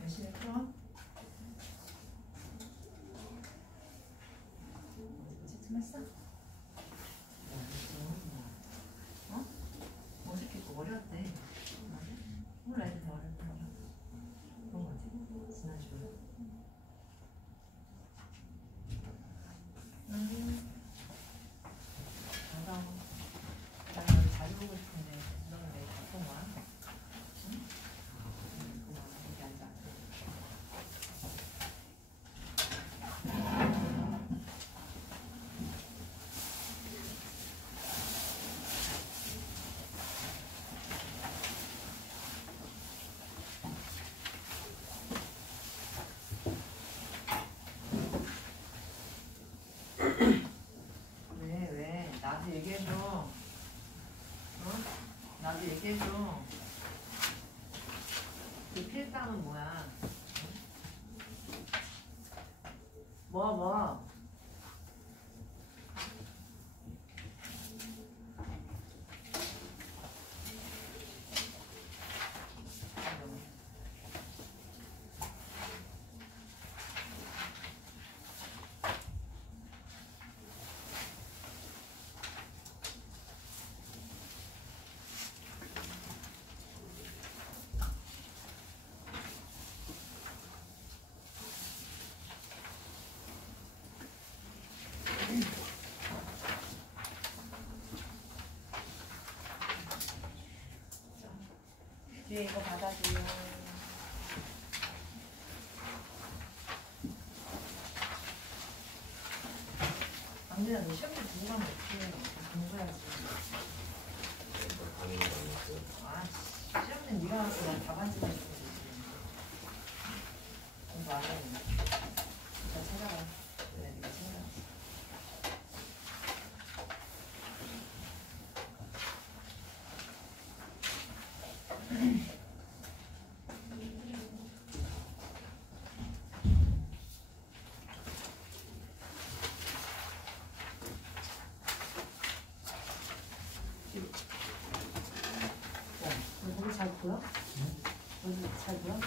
열심히 풀어. 채점했어? 어? 어저께 또 어려웠대. 몰라, 애들 다 어렵더라. 그런 거지? 지난주에. 맞아. 나 너를 자주 보고 싶은데 너는 왜 바쁜 거야? 응? 그만 여기 앉아. 왜? 나도 얘기해줘. 어? 나도 얘기해줘. 그 필담은 뭐야? 뭐? 뒤에 이거 받아줘요. 안돼요. 너 시험지 두고 가면 어떡해. 공부해야지. 아, 시험지는 네가 갖고 난 답안지만 있으면 되지. 공부 안 해. 네가 찾아가. 그래, 네가 찾아가. 거기 잘 보여? 여기 잘 보여?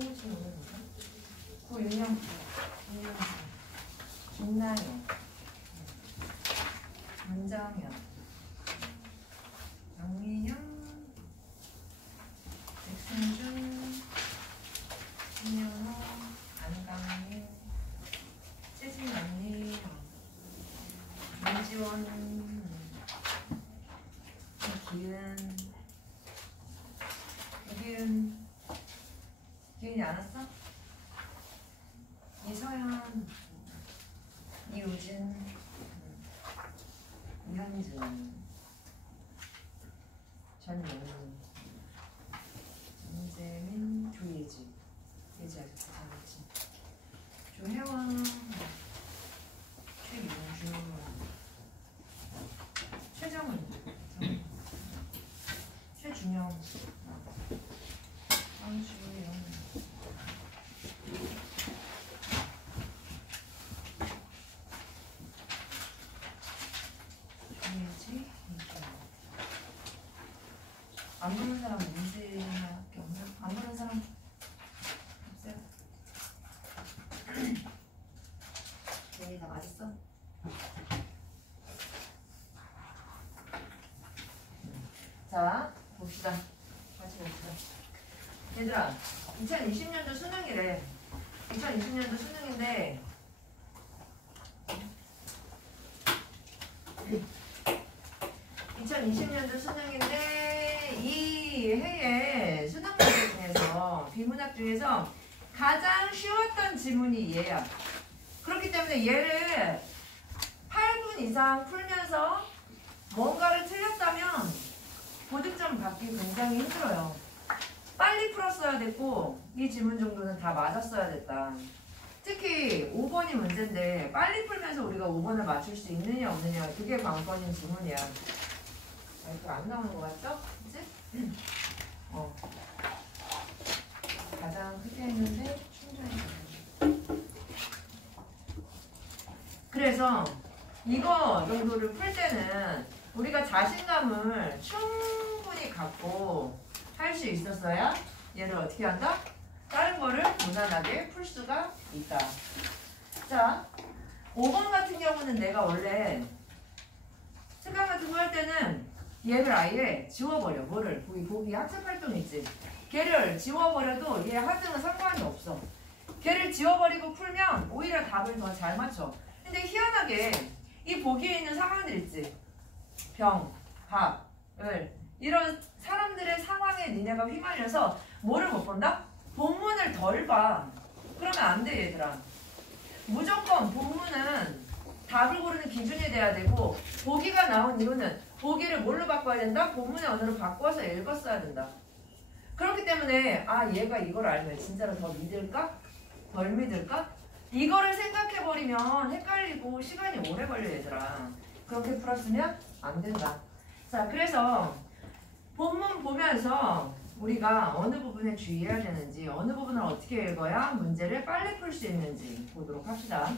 소우치는 뭐야? 구윤영수, 김나연, 문정현, 양민영, 백승준, 김연호, 안강민, 최진언니, 민지원, 기은이 안 왔어? 이서연, 이우진, 이현준, 전영희, 정재민, 조예지. 예지 아직 잘했지. 조혜원, 최윤주, 최정은, 최준영, 황주영, 조예지, 안 보는 사람 문제밖에 없나? 안 보는 사람 없어요? 네, 다 맞았어? 자, 봅시다. 같이 봅시다. 얘들아, 2020년도 수능이래. 2020년도 수능인데 2020년도 수능인데 이 해에 수능 문제 중에서 비문학 중에서 가장 쉬웠던 지문이 얘야. 그렇기 때문에 얘를 8분 이상 풀면서 뭔가를 틀렸다면 고득점 받기 굉장히 힘들어요. 빨리 풀었어야 됐고 이 지문 정도는 다 맞았어야 됐다. 특히 5번이 문제인데 빨리 풀면서 우리가 5번을 맞출 수 있느냐 없느냐 그게 관건인 지문이야. 이거 안 나오는 것 같죠? 그치? 가장 크게 했는데 충분히. 그래서 이거 정도를 풀 때는 우리가 자신감을 충분히 갖고 할 수 있었어야 얘를 어떻게 한다? 다른 거를 무난하게 풀 수가 있다. 자, 5번 같은 경우는 내가 원래 특강 같은 거 할 때는 얘를 아예 지워버려. 뭐를? 보기 학습활동 있지? 걔를 지워버려도 얘 하등은 상관이 없어. 걔를 지워버리고 풀면 오히려 답을 더 잘 맞춰. 근데 희한하게 이 보기에 있는 상황들 있지? 병, 밥, 을 이런 사람들의 상황에 니네가 휘말려서 뭐를 못 본다? 본문을 덜 봐. 그러면 안 돼 얘들아. 무조건 본문은 답을 고르는 기준이 돼야 되고 보기가 나온 이유는 보기를 뭘로 바꿔야 된다? 본문의 언어로 바꿔서 읽었어야 된다. 그렇기 때문에 아 얘가 이걸 알면 진짜로 더 믿을까? 덜 믿을까? 이거를 생각해버리면 헷갈리고 시간이 오래 걸려 얘들아. 그렇게 풀었으면 안 된다. 자, 그래서 본문 보면서 우리가 어느 부분에 주의해야 되는지 어느 부분을 어떻게 읽어야 문제를 빨리 풀 수 있는지 보도록 합시다.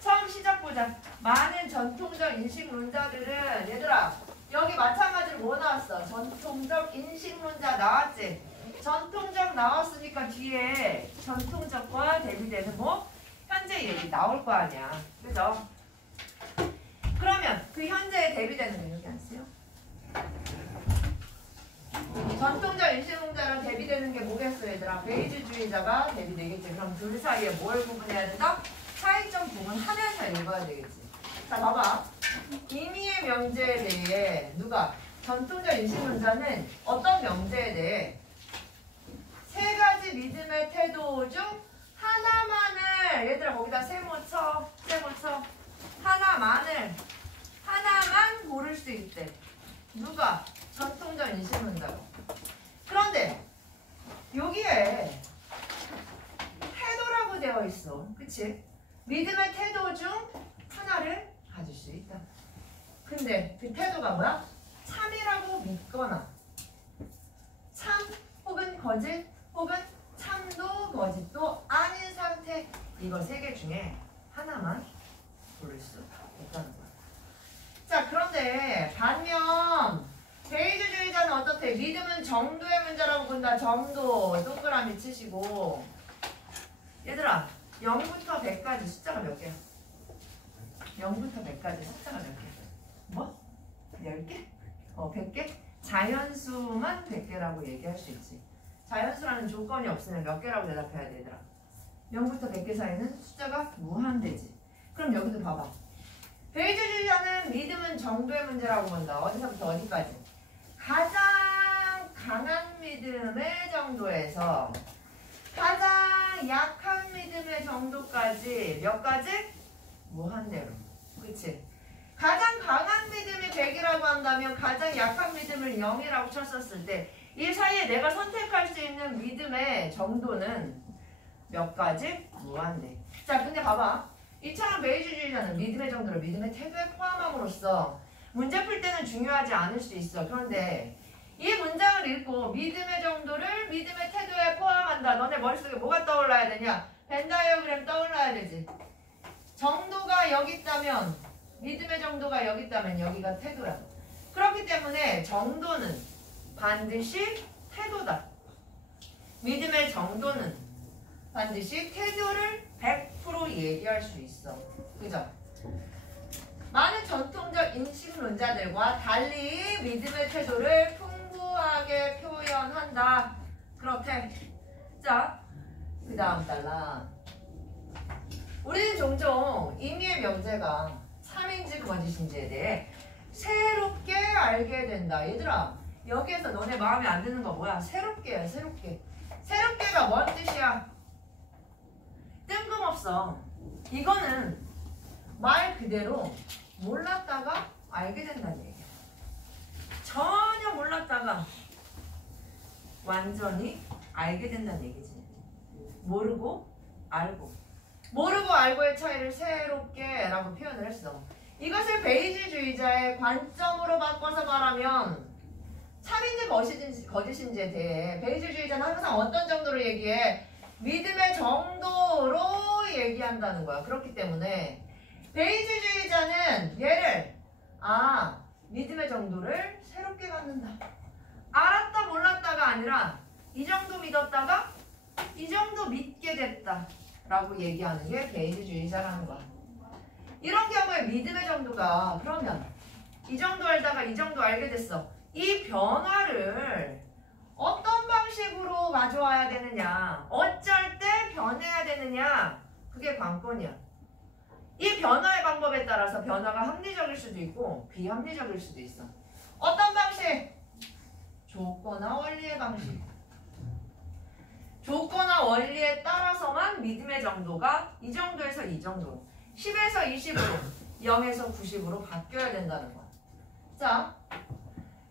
처음 시작 보자. 많은 전통적 인식 문자들은 얘들아 여기 마찬가지로 뭐 나왔어? 전통적 인식 문자 나왔지? 전통적 나왔으니까 뒤에 전통적과 대비되는 뭐? 현재 얘기 나올 거 아니야. 그죠? 그러면 그 현재에 대비되는 게 여기 안 쓰요? 전통적 인식문자랑 대비되는 게 뭐겠어 얘들아? 베이지주의자가 대비되겠지. 그럼 둘 사이에 뭘 구분해야 된다? 차이점 구분하면서 읽어야 되겠지. 자 봐봐. 임의의 명제에 대해 누가? 전통적 인식문자는 어떤 명제에 대해 세 가지 믿음의 태도 중 하나만을 얘들아 거기다 세모 쳐. 하나만 고를 수 있대. 누가? 전통적 인식문자가. 그런데 여기에 태도라고 되어 있어. 그치? 믿음의 태도 중 하나를 가질 수 있다. 근데 그 태도가 뭐야? 참이라고 믿거나 참 혹은 거짓 혹은 참도 거짓도 아닌 상태. 이거 세 개 중에 하나만 고를 수 있다는 거야. 자, 그런데 반면 베이지주의자는 어떻대? 믿음은 정도의 문제라고 본다. 정도. 동그라미 치시고. 얘들아, 0부터 100까지 숫자가 몇 개야? 0부터 100까지 숫자가 몇 개? 뭐? 10개? 100개? 자연수만 100개라고 얘기할 수 있지. 자연수라는 조건이 없으면 몇 개라고 대답해야 돼, 얘들아? 0부터 100개 사이는 숫자가 무한대지. 그럼 여기도 봐봐. 베이주주의자는 믿음은 정도의 문제라고 본다. 어디서부터 어디까지? 가장 강한 믿음의 정도에서 가장 약한 믿음의 정도까지 몇 가지? 무한대로. 그치? 가장 강한 믿음이 100이라고 한다면 가장 약한 믿음을 0이라고 쳤었을 때 이 사이에 내가 선택할 수 있는 믿음의 정도는 몇 가지? 무한대. 자, 근데 봐봐. 이처럼 베이주주의자는 믿음의 정도를 믿음의 태도에 포함함으로써 문제 풀 때는 중요하지 않을 수 있어. 그런데 이 문장을 읽고 믿음의 정도를 믿음의 태도에 포함한다. 너네 머릿속에 뭐가 떠올라야 되냐? 벤 다이어그램 떠올라야 되지. 정도가 여기 있다면, 믿음의 정도가 여기 있다면 여기가 태도야. 그렇기 때문에 정도는 반드시 태도다. 믿음의 정도는 반드시 태도를 100% 얘기할 수 있어. 그죠? 많은 전통적 인식론자들과 달리 믿음의 태도를 풍부하게 표현한다. 그렇대. 자, 그 다음 달라. 우리는 종종 임의의 명제가 참인지 거짓인지에 대해 새롭게 알게 된다. 얘들아, 여기에서 너네 마음에 안 드는 거 뭐야? 새롭게야, 새롭게. 새롭게가 뭔 뜻이야? 뜬금없어. 이거는 말 그대로 몰랐다가 알게 된다는 얘기야. 전혀 몰랐다가 완전히 알게 된다는 얘기지. 모르고 알고. 모르고 알고의 차이를 새롭게 라고 표현을 했어. 이것을 베이지주의자의 관점으로 바꿔서 말하면 참인지 거짓인지에 대해 베이지주의자는 항상 어떤 정도로 얘기해? 믿음의 정도로 얘기한다는 거야. 그렇기 때문에 베이지주의자는 얘를 믿음의 정도를 새롭게 갖는다. 알았다 몰랐다가 아니라 이 정도 믿었다가 이 정도 믿게 됐다 라고 얘기하는 게 베이지주의자라는 거야. 이런 경우에 믿음의 정도가 그러면 이 정도 알다가 이 정도 알게 됐어. 이 변화를 어떤 방식으로 가져와야 되느냐, 어쩔 때 변해야 되느냐, 그게 관건이야. 이 변화의 방법에 따라서 변화가 합리적일 수도 있고 비합리적일 수도 있어. 어떤 방식? 조건화 원리의 방식. 조건화 원리에 따라서만 믿음의 정도가 이 정도에서 이 정도로, 10에서 20으로, 0에서 90으로 바뀌어야 된다는 거야. 자,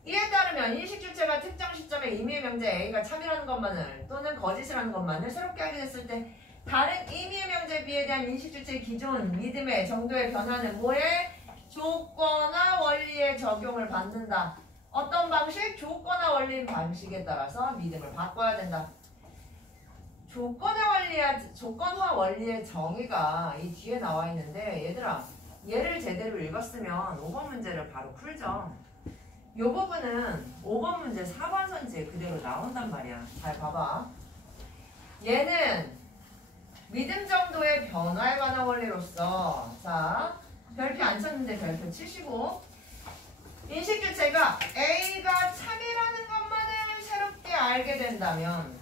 이에 따르면 인식주체가 특정 시점에 임의의 명제 A가 참이라는 것만을 또는 거짓이라는 것만을 새롭게 하게 됐을 때 다른 임의의 명제 B에 대한 인식주체의 기존 믿음의 정도의 변화는 뭐에? 조건화 원리의 적용을 받는다. 어떤 방식? 조건화 원리 방식에 따라서 믿음을 바꿔야 된다. 조건화 원리의 정의가 이 뒤에 나와 있는데 얘들아, 얘를 제대로 읽었으면 5번 문제를 바로 풀죠. 이 부분은 5번 문제 4번 선지에 그대로 나온단 말이야. 잘 봐봐. 얘는 믿음 정도의 변화에 관한 원리로서, 자, 별표 안 쳤는데 별표 치시고, 인식주체가 A가 참이라는 것만을 새롭게 알게 된다면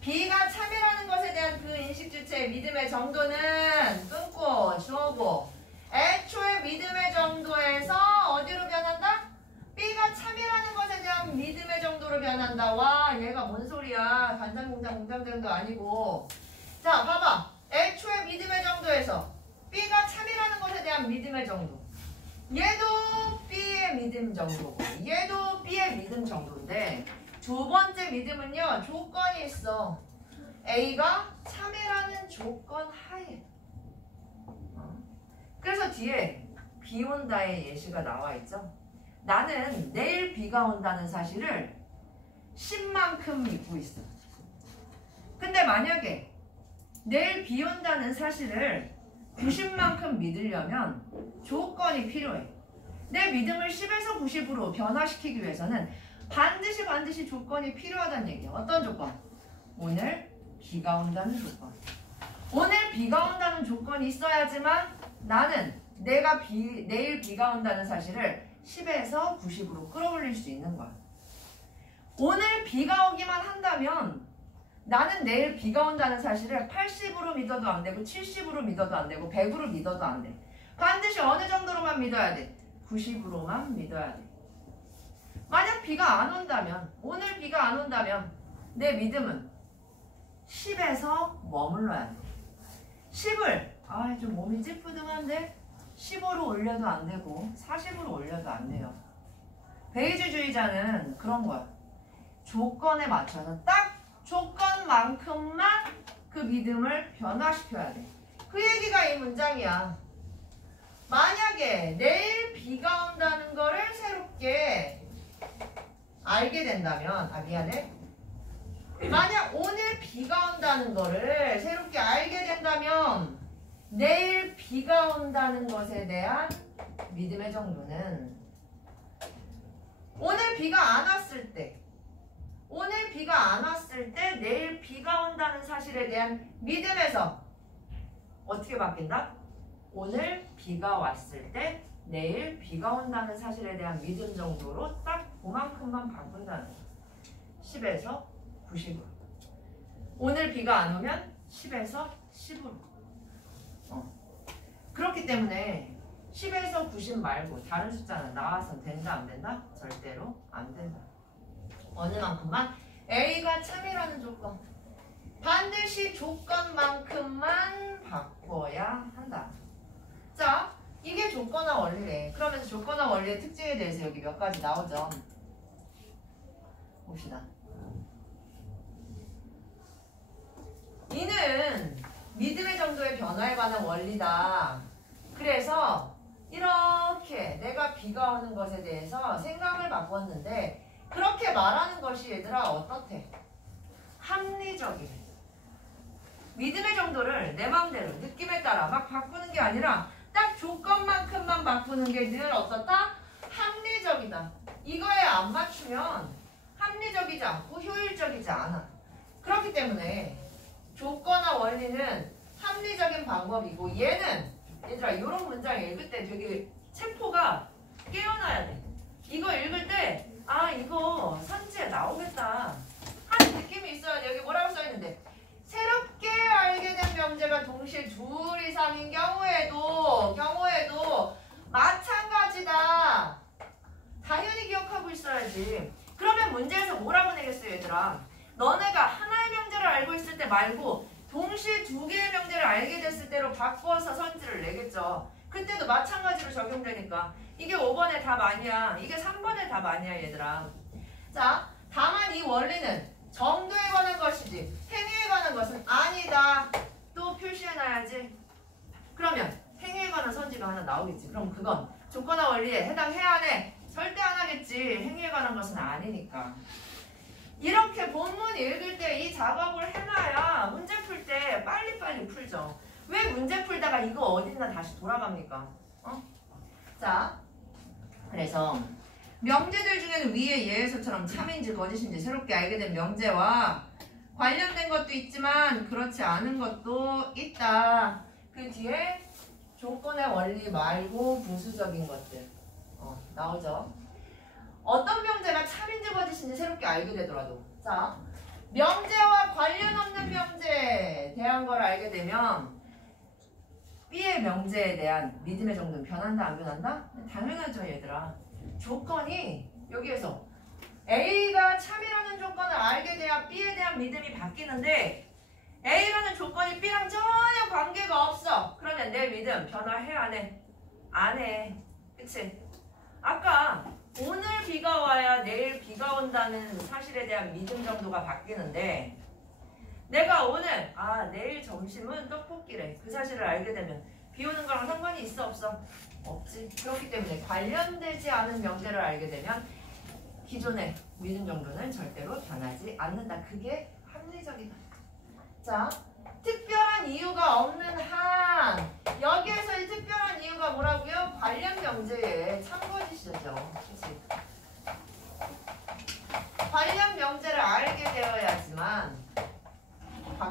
B가 참이라는 것에 대한 그 인식주체의 믿음의 정도는 끊고 주어고, 애초에 믿음의 정도에서 어디로 변한다? B가 참이라는 것에 대한 믿음의 정도로 변한다. 와, 얘가 뭔 소리야. 간장공장 되는 거 아니고. 자, 봐봐. 애초에 믿음의 정도에서 B가 참이라는 것에 대한 믿음의 정도. 얘도 B의 믿음 정도고 얘도 B의 믿음 정도인데 두 번째 믿음은요, 조건이 있어. A가 참이라는 조건 하에. 그래서 뒤에 비 온다의 예시가 나와 있죠. 나는 내일 비가 온다는 사실을 10만큼 믿고 있어. 근데 만약에 내일 비 온다는 사실을 90만큼 믿으려면 조건이 필요해. 내 믿음을 10에서 90으로 변화시키기 위해서는 반드시 조건이 필요하다는 얘기야. 어떤 조건? 오늘 비가 온다는 조건. 오늘 비가 온다는 조건이 있어야지만 나는 내일 비가 온다는 사실을 10에서 90으로 끌어올릴 수 있는 거야. 오늘 비가 오기만 한다면 나는 내일 비가 온다는 사실을 80으로 믿어도 안 되고 70으로 믿어도 안 되고 100으로 믿어도 안 돼. 반드시 어느 정도로만 믿어야 돼? 90으로만 믿어야 돼. 만약 비가 안 온다면, 오늘 비가 안 온다면 내 믿음은 10에서 머물러야 돼. 10을 좀 몸이 찌뿌둥한데 15로 올려도 안 되고 40으로 올려도 안 돼요. 베이지주의자는 그런 거야. 조건에 맞춰서 딱 조건만큼만 그 믿음을 변화시켜야 돼. 그 얘기가 이 문장이야. 만약에 내일 비가 온다는 거를 새롭게 알게 된다면, 만약 오늘 비가 온다는 거를 새롭게 알게 된다면 내일 비가 온다는 것에 대한 믿음의 정도는 오늘 비가 안 왔을 때 내일 비가 온다는 사실에 대한 믿음에서 어떻게 바뀐다? 오늘 비가 왔을 때 내일 비가 온다는 사실에 대한 믿음 정도로 딱 그만큼만 바꾼다는 거야. 10에서 90으로. 오늘 비가 안 오면 10에서 10으로. 그렇기 때문에 10에서 90 말고 다른 숫자는 나와서 된다 안 된다? 절대로 안 된다. 어느 만큼만 A가 참이라는 조건. 반드시 조건만큼만 바꿔야 한다. 자, 이게 조건화 원리래. 그러면서 조건화 원리의 특징에 대해서 여기 몇 가지 나오죠. 봅시다. 이는 믿음의 정도의 변화에 관한 원리다. 그래서 이렇게 내가 비가 오는 것에 대해서 생각을 바꿨는데 그렇게 말하는 것이 얘들아 어떻대? 합리적이래. 믿음의 정도를 내 마음대로 느낌에 따라 막 바꾸는 게 아니라 딱 조건만큼만 바꾸는 게 늘 어떻다? 합리적이다. 이거에 안 맞추면 합리적이지 않고 효율적이지 않아. 그렇기 때문에 조건화 원리는 합리적인 방법이고 얘는 얘들아 이런 문장 읽을 때 되게 체포가 깨어나야 돼. 이거 읽을 때 이거 선지에 나오겠다 하는 느낌이 있어야 돼. 여기 뭐라고 써있는데 새롭게 알게 된 명제가 동시에 둘 이상인 경우에도 마찬가지다. 당연히 기억하고 있어야지. 그러면 문제에서 뭐라고 내겠어요 얘들아? 너네가 하나의 명제를 알고 있을 때 말고 동시에 두 개의 명제를 알게 됐을 때로 바꿔서 선지를 내겠죠. 그때도 마찬가지로 적용되니까 이게 5번의 답 아니야. 이게 3번의 답 아니야 얘들아. 자, 다만 이 원리는 정도에 관한 것이지 행위에 관한 것은 아니다. 또 표시해놔야지. 그러면 행위에 관한 선지가 하나 나오겠지. 그럼 그건 조건화 원리에 해당해야 하네. 절대 안 하겠지. 행위에 관한 것은 아니니까. 이렇게 본문 읽을 때 이 작업을 해놔야 문제 풀 때 빨리빨리 풀죠. 왜 문제 풀다가 이거 어딨나 다시 돌아갑니까? 자, 그래서 명제들 중에는 위에 예에서처럼 참인지 거짓인지 새롭게 알게 된 명제와 관련된 것도 있지만 그렇지 않은 것도 있다. 그 뒤에 조건의 원리 말고 부수적인 것들 나오죠. 어떤 명제가 참인지 거짓인지 새롭게 알게 되더라도 자, 명제와 관련 없는 명제에 대한 걸 알게 되면 B의 명제에 대한 믿음의 정도는 변한다 안 변한다? 당연하죠 얘들아. 조건이 여기에서 A가 참이라는 조건을 알게 돼야 B에 대한 믿음이 바뀌는데 A라는 조건이 B랑 전혀 관계가 없어. 그러면 내 믿음 변화해 안 해? 안 해. 그치? 아까 오늘 비가 와야 내일 비가 온다는 사실에 대한 믿음 정도가 바뀌는데 내가 오늘 내일 점심은 떡볶이래. 그 사실을 알게 되면 비 오는 거랑 상관이 있어 없어? 없지. 그렇기 때문에 관련되지 않은 명제를 알게 되면 기존의 믿음 정도는 절대로 변하지 않는다. 그게 합리적이다. 자, 특별한 이유가 없는 한 여기에서 이 특별한 이유가 뭐라고요? 관련 명제에 참고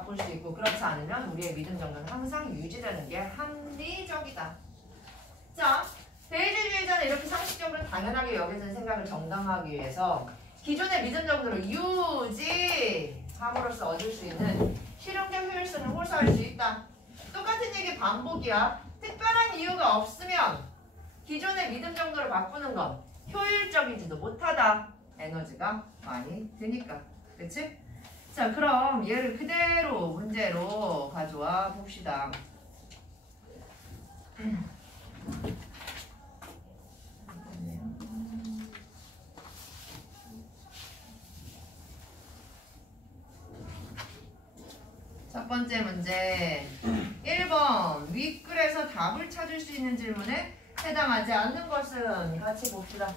바꿀 수 있고 그렇지 않으면 우리의 믿음 정도는 항상 유지되는 게 합리적이다. 자, 베이지주의자는 이렇게 상식적으로 당연하게 여겨지는 생각을 정당화하기 위해서 기존의 믿음 정도를 유지함으로써 얻을 수 있는 실용적 효율성을 호소할 수 있다. 똑같은 얘기 반복이야. 특별한 이유가 없으면 기존의 믿음 정도를 바꾸는 건 효율적이지도 못하다. 에너지가 많이 드니까. 그치? 자, 그럼 얘를 그대로 문제로 가져와 봅시다. 첫 번째 문제 1번 윗글에서 답을 찾을 수 있는 질문에 해당하지 않는 것은 같이 봅시다.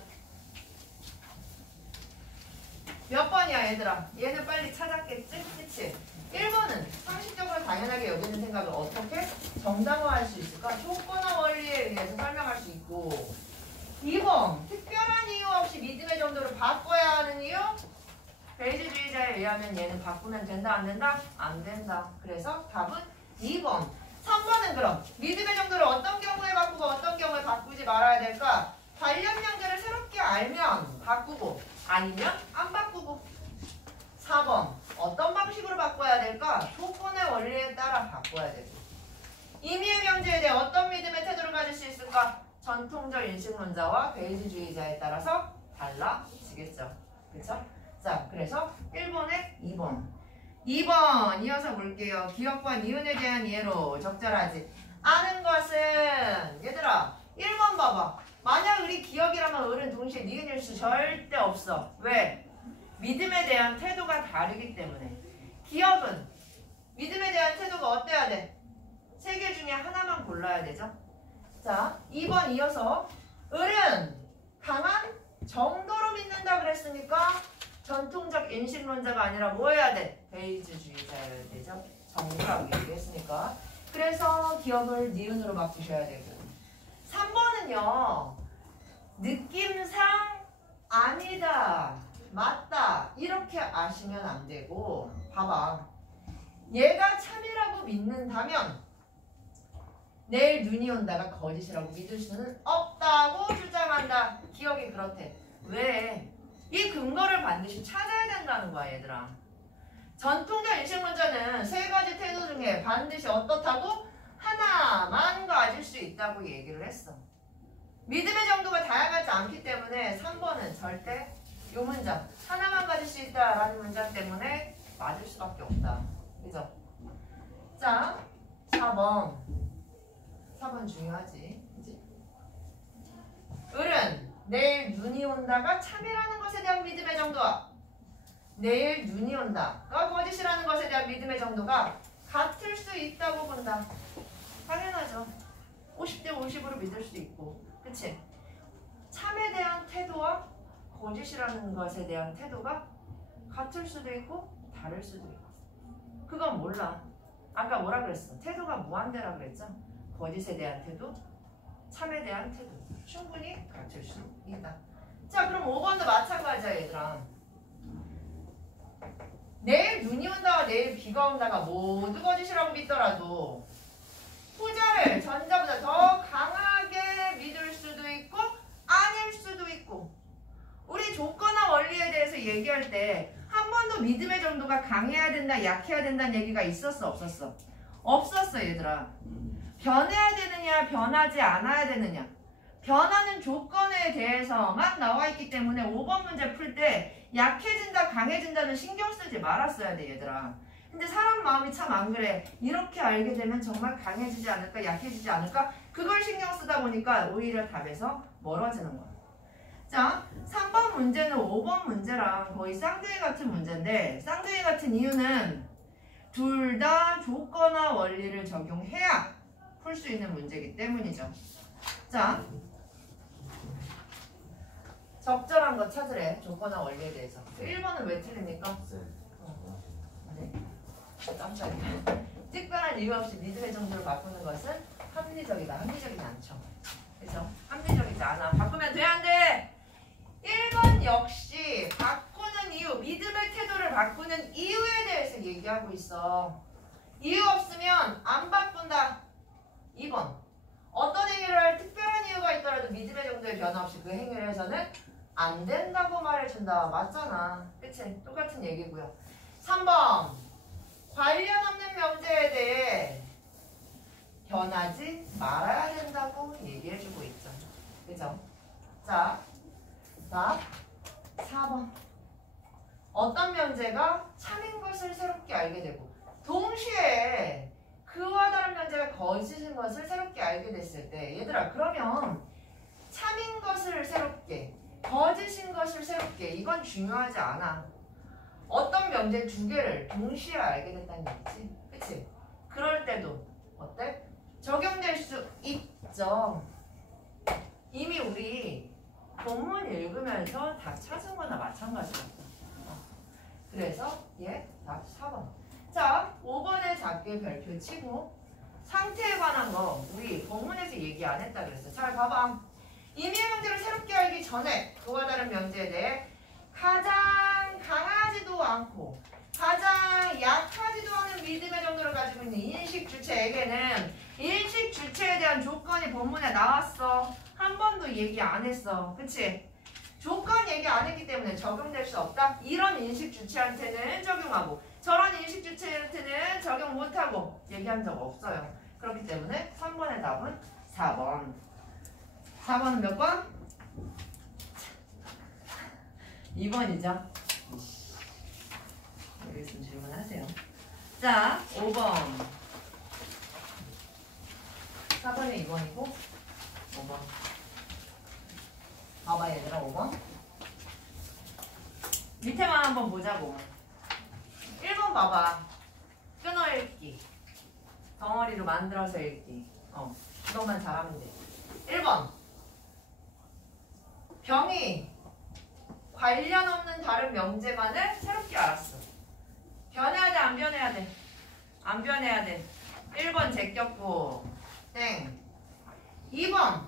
몇 번이야 얘들아? 얘는 빨리 찾았겠지? 그치? 1번은 상식적으로 당연하게 여기는 생각을 어떻게 정당화할 수 있을까? 조건화 원리에 의해서 설명할 수 있고 2번 특별한 이유 없이 믿음의 정도를 바꿔야 하는 이유? 베이지주의자에 의하면 얘는 바꾸면 된다 안 된다? 안 된다. 그래서 답은 2번. 3번은 그럼 믿음의 정도를 어떤 경우에 바꾸고 어떤 경우에 바꾸지 말아야 될까? 관련 명제를 새롭게 알면 바꾸고 아니면 안 바꾸고. 4번 어떤 방식으로 바꿔야 될까? 조건의 원리에 따라 바꿔야 되고. 임의의 명제에 대해 어떤 믿음의 태도를 가질 수 있을까? 전통적 인식론자와 베이지주의자에 따라서 달라지겠죠. 그렇죠? 자, 그래서 1번에 2번. 2번 이어서 볼게요. 기억과 니은에 대한 이해로 적절하지 않은 것은 얘들아 1번 봐봐. 만약 우리 기억이라면 을은 동시에 니은일 수 절대 없어. 왜? 믿음에 대한 태도가 다르기 때문에. 기억은 믿음에 대한 태도가 어때야 돼? 세 개 중에 하나만 골라야 되죠. 자, 2번 이어서 을은 강한 정도로 믿는다 그랬으니까 전통적 인식론자가 아니라 뭐 해야 돼? 베이지주의자여야 되죠. 정도라고 얘기했으니까. 그래서 기억을 니은으로 바꾸셔야 되고. 3번은요. 느낌상 아니다, 맞다 이렇게 아시면 안 되고 봐봐. 얘가 참이라고 믿는다면 내일 눈이 온다가 거짓이라고 믿을 수는 없다고 주장한다. 기억이 그렇대. 왜? 이 근거를 반드시 찾아야 된다는 거야 얘들아. 전통적 인식론자는 세 가지 태도 중에 반드시 어떻다고? 하나만 가질 수 있다고 얘기를 했어. 믿음의 정도가 다양하지 않기 때문에 3번은 절대 이 문장 하나만 가질 수 있다라는 문장 때문에 맞을 수밖에 없다. 그죠? 자, 4번 중요하지. 그치? 을은 내일 눈이 온다가 참이라는 것에 대한 믿음의 정도와 내일 눈이 온다가 거짓이라는 것에 대한 믿음의 정도가 같을 수 있다고 본다. 당연하죠. 50대 50으로 믿을 수도 있고. 그치? 참에 대한 태도와 거짓이라는 것에 대한 태도가 같을 수도 있고 다를 수도 있고. 그건 몰라. 아까 뭐라 그랬어? 태도가 무한대라 그랬죠? 거짓에 대한 태도, 참에 대한 태도 충분히 갖출 수 있다. 자, 그럼 5번도 마찬가지야 얘들아. 내일 눈이 온다와 내일 비가 온다가 모두 거짓이라고 믿더라도 후자를 전자보다 더 강하게 믿을 수도 있고 아닐 수도 있고. 우리 조건화 원리에 대해서 얘기할 때 한 번도 믿음의 정도가 강해야 된다 약해야 된다는 얘기가 있었어 없었어? 없었어 얘들아. 변해야 되느냐 변하지 않아야 되느냐. 변하는 조건에 대해서만 나와 있기 때문에 5번 문제 풀 때 약해진다 강해진다는 신경 쓰지 말았어야 돼 얘들아. 근데 사람 마음이 참 안 그래. 이렇게 알게 되면 정말 강해지지 않을까 약해지지 않을까 그걸 신경 쓰다 보니까 오히려 답에서 멀어지는 거야. 자, 3번 문제는 5번 문제랑 거의 쌍둥이 같은 문제인데 쌍둥이 같은 이유는 둘 다 조건화 원리를 적용해야 풀 수 있는 문제이기 때문이죠. 자, 적절한 거 찾으래. 조건화 원리에 대해서. 1번은 왜 틀립니까? 네. 깜짝이야. 특별한 이유 없이 믿음의 정도를 바꾸는 것은 합리적이다. 합리적이지 않죠. 그래서 합리적이지 않아. 바꾸면 돼, 안 돼? 1번 역시 바꾸는 이유, 믿음의 태도를 바꾸는 이유에 대해서 얘기하고 있어. 이유 없으면 안 바꾼다. 2번. 어떤 행위를 할 특별한 이유가 있더라도 믿음의 정도의 변화 없이 그 행위를 해서는 안 된다고 말해준다. 맞잖아. 그치? 똑같은 얘기고요. 3번. 관련 없는 명제에 대해 변하지 말아야 된다고 얘기해주고 있죠. 그죠? 자, 답 4번. 어떤 명제가 참인 것을 새롭게 알게 되고 동시에 그와 다른 명제가 거짓인 것을 새롭게 알게 됐을 때 얘들아 그러면 참인 것을 새롭게 거짓인 것을 새롭게 이건 중요하지 않아. 어떤 명제 두 개를 동시에 알게 됐다는 얘기지. 그치? 그럴 때도 어때? 적용될 수 있죠. 이미 우리 본문 읽으면서 다 찾은 거나 마찬가지야. 그래서 얘 답 4번. 자, 5번에 작게 별표 치고 상태에 관한 거 우리 본문에서 얘기 안 했다 그랬어. 잘 봐봐. 임의의 명제를 새롭게 알기 전에 그와 다른 명제에 대해 가장 강하지도 않고 가장 약하지도 않은 믿음의 정도를 가지고 있는 인식 주체에게는 인식 주체에 대한 조건이 본문에 나왔어. 한 번도 얘기 안 했어. 그치? 조건 얘기 안 했기 때문에 적용될 수 없다. 이런 인식 주체한테는 적용하고 저런 인식 주체한테는 적용 못하고 얘기한 적 없어요. 그렇기 때문에 3번의 답은 4번. 4번은 몇 번? 2번이죠. 여기 있으면 질문하세요. 자, 5번. 4번이 2번이고 5번. 봐봐 얘들아 5번. 밑에만 한번 보자고. 1번 봐봐. 끊어 읽기. 덩어리로 만들어서 읽기. 이것만 잘하면 돼. 1번. 병이 관련 없는 다른 명제만을 새롭게 알았어. 변해야 돼, 안 변해야 돼? 안 변해야 돼. 1번 제꼈고 땡. 2번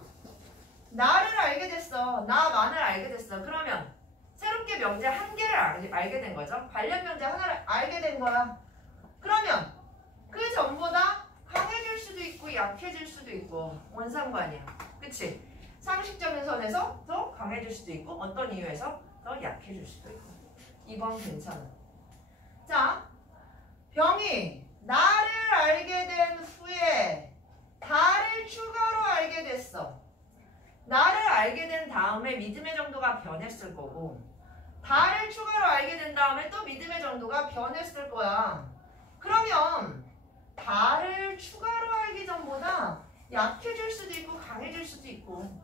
나를 알게 됐어. 나만을 알게 됐어. 그러면 새롭게 명제 한 개를 알게 된 거죠. 관련 명제 하나를 알게 된 거야. 그러면 그 전보다 강해질 수도 있고 약해질 수도 있고 뭔 상관이야. 그치? 상식적인 선에서 더 강해질 수도 있고 어떤 이유에서 더 약해질 수도 있고. 2번 괜찮아. 자, 병이 나를 알게 된 후에 다를 추가로 알게 됐어. 나를 알게 된 다음에 믿음의 정도가 변했을 거고 다를 추가로 알게 된 다음에 또 믿음의 정도가 변했을 거야. 그러면 다를 추가로 알기 전보다 약해질 수도 있고 강해질 수도 있고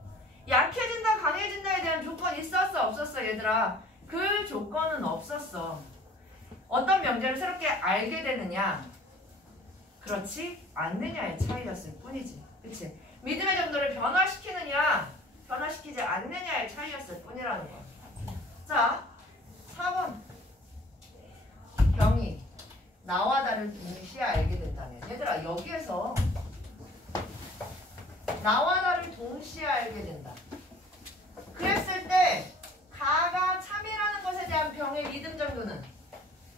약해진다 강해진다에 대한 조건이 있었어 없었어 얘들아? 그 조건은 없었어. 어떤 명제를 새롭게 알게 되느냐 그렇지 않느냐의 차이였을 뿐이지. 그치? 믿음의 정도를 변화시키느냐 변화시키지 않느냐의 차이였을 뿐이라는 거야. 자 4번. 병이 나와 다른 동시에 알게 된다면 얘들아 여기에서 나와 다른 동시에 알게 된다. 그랬을 때 가가 참이라는 것에 대한 병의 믿음 정도는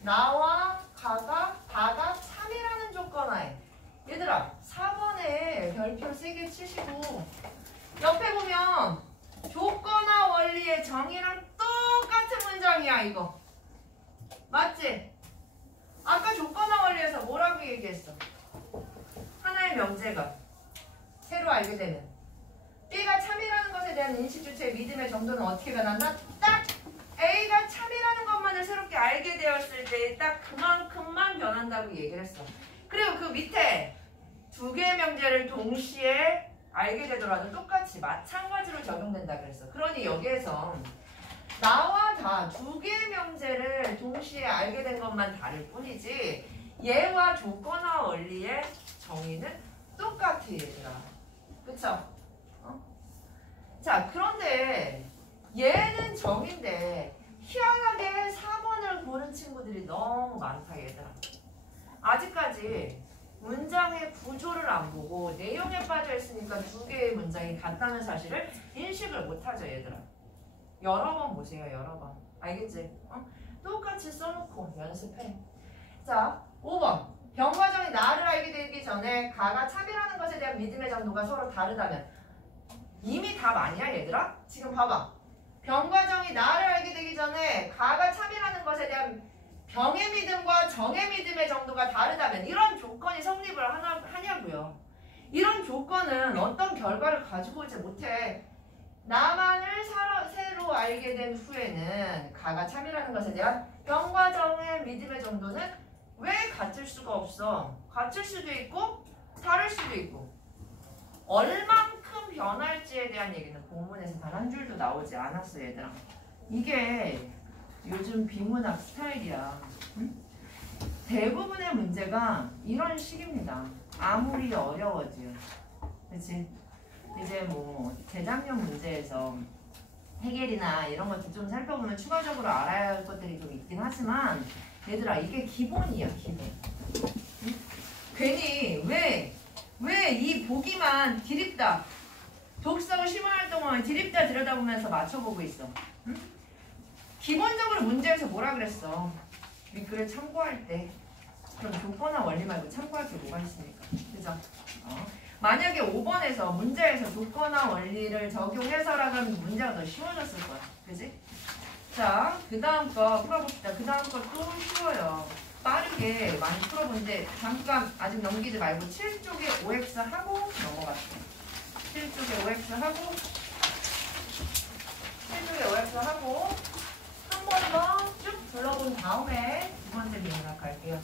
나와 다가 참이라는 조건 하에 얘들아 4번에 별표 3개 치시고 옆에 보면 조건화 원리의 정의랑 똑같은 문장이야 이거. 맞지? 아까 조건화 원리에서 뭐라고 얘기했어? 하나의 명제가 새로 알게 되면 B가 참이라는 것에 대한 인식 주체의 믿음의 정도는 어떻게 변한다? 딱 A가 참이라는 것만을 새롭게 알게 되었을 때 딱 그만큼만 변한다고 얘기를 했어. 그리고 그 밑에 두 개의 명제를 동시에 알게 되더라도 똑같이 마찬가지로 적용된다 그랬어. 그러니 여기에서 나와 다 두 개의 명제를 동시에 알게 된 것만 다를 뿐이지 얘와 조건화 원리의 정의는 똑같아 얘들아. 그쵸? 자 그런데 얘는 정인데 희한하게 4번을 고른 친구들이 너무 많다 얘들아. 아직까지 문장의 구조를 안 보고 내용에 빠져 있으니까 두 개의 문장이 같다는 사실을 인식을 못하죠 얘들아. 여러 번 보세요 여러 번. 알겠지? 똑같이 써놓고 연습해. 자 5번 병과정이 나 전에 가가 참이라는 것에 대한 믿음의 정도가 서로 다르다면 이미 답 아니야 얘들아? 지금 봐봐. 병과 정이 나를 알게 되기 전에 가가 참이라는 것에 대한 병의 믿음과 정의 믿음의 정도가 다르다면 이런 조건이 성립을 하냐고요. 이런 조건은 어떤 결과를 가지고 오지 못해. 나만을 새로 알게 된 후에는 가가 참이라는 것에 대한 병과 정의 믿음의 정도는 왜 같을 수가 없어? 같을 수도 있고 다를 수도 있고 얼만큼 변할지에 대한 얘기는 본문에서 단 한 줄도 나오지 않았어 얘들아. 이게 요즘 비문학 스타일이야. 응? 대부분의 문제가 이런 식입니다. 아무리 어려워도요. 그치? 이제 뭐 재작년 문제에서 해겔이나 이런 것들 좀 살펴보면 추가적으로 알아야 할 것들이 좀 있긴 하지만 얘들아 이게 기본이야 기본. 응? 괜히 왜 이 보기만 디립다 독서 심화활동을 디립다 들여다보면서 맞춰보고 있어. 응? 기본적으로 문제에서 뭐라 그랬어? 윗글을 참고할 때 그럼 조건화 원리 말고 참고할 게 뭐가 있습니까? 그죠? 만약에 5번에서 문제에서 조건화 원리를 적용해서라면 문제가 더 쉬워졌을 거야. 그지? 자, 그 다음 거 풀어봅시다. 그 다음 거 또 쉬워요. 빠르게 많이 풀어본데 잠깐 아직 넘기지 말고 7쪽에 OX 하고 넘어갔어요. 7쪽에 OX 하고 7쪽에 OX 하고 한 번 더 쭉 둘러본 다음에 두 번째 비문학 갈게요.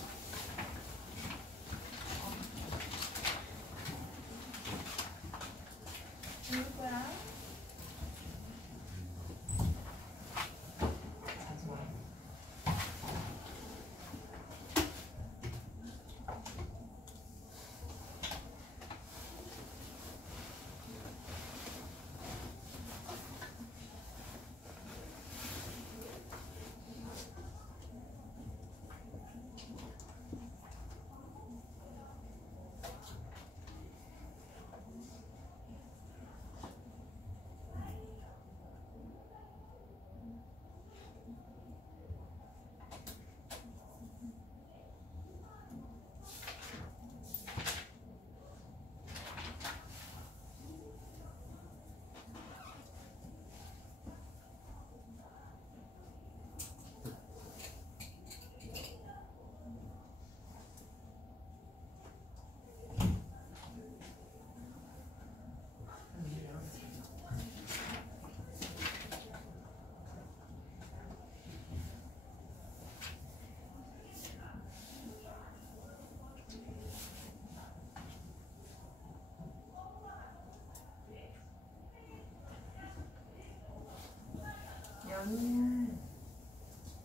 누구야?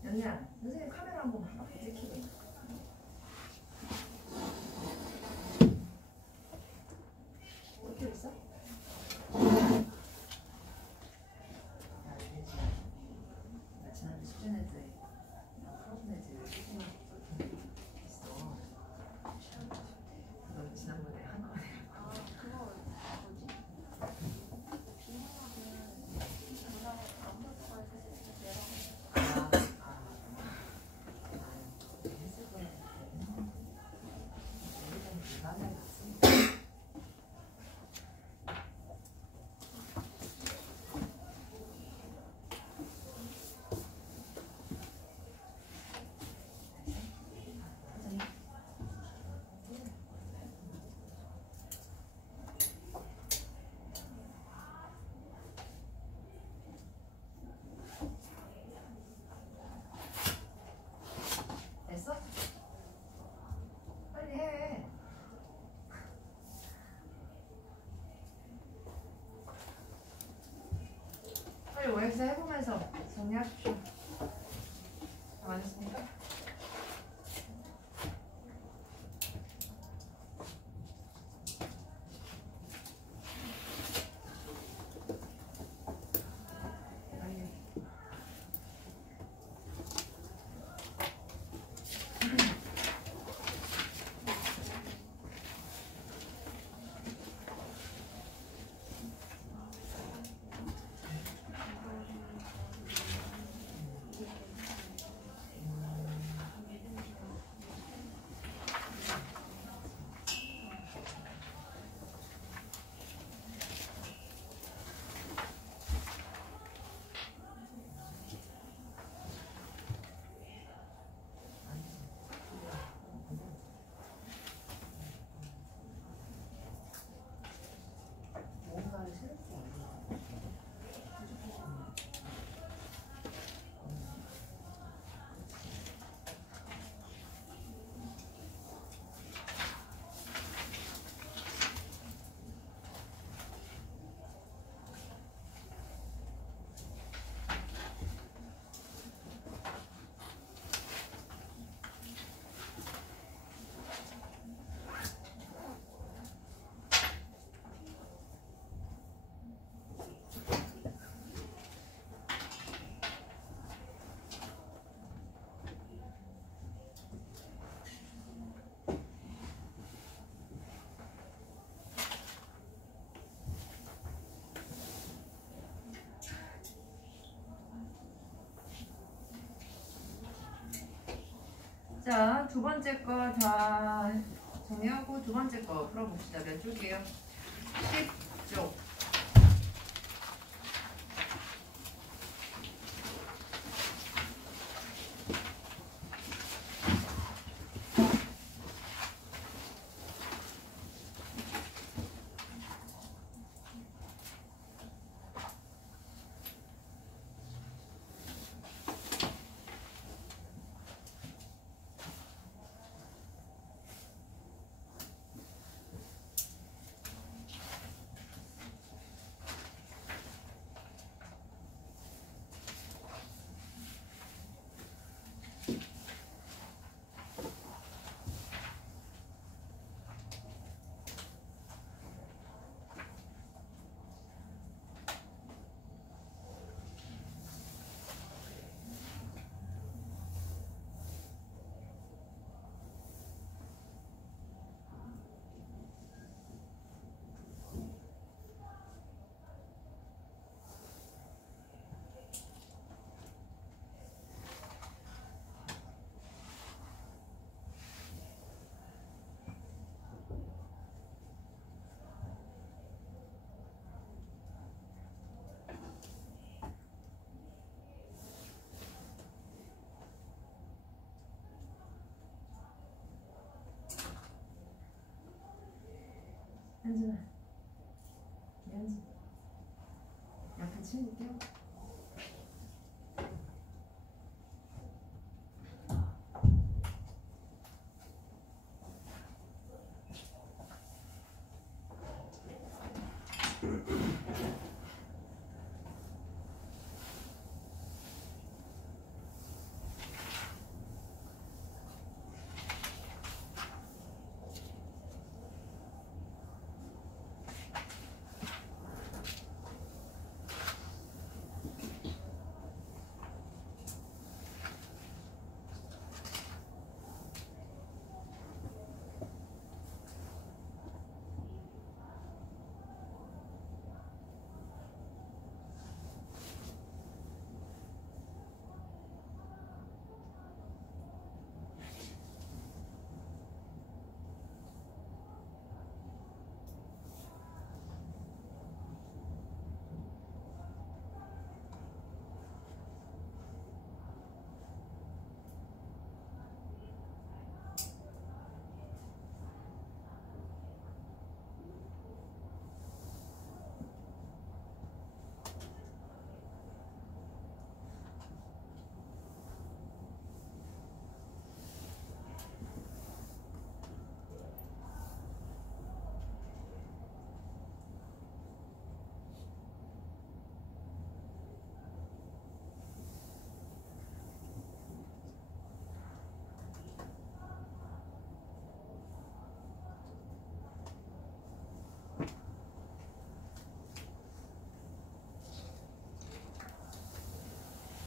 연희야, 선생님 카메라 한번 봐봐. 찍히게. 어떻게 있어? 나 지난주 숙제 낼 때 풀어본 애들 조금만 있어. 너 지난번에 한 거 내고. 그거 뭐지? 비문학은 문학을 아무것도 거에서 내라고. 됐어? 빨리 해. 빨리 OX 해보면서 정리하십시오. 다 맞았습니까? 자, 두 번째 거 다 정리하고 두 번째 거 풀어봅시다. 몇 쪽이에요? 10쪽. 현진아.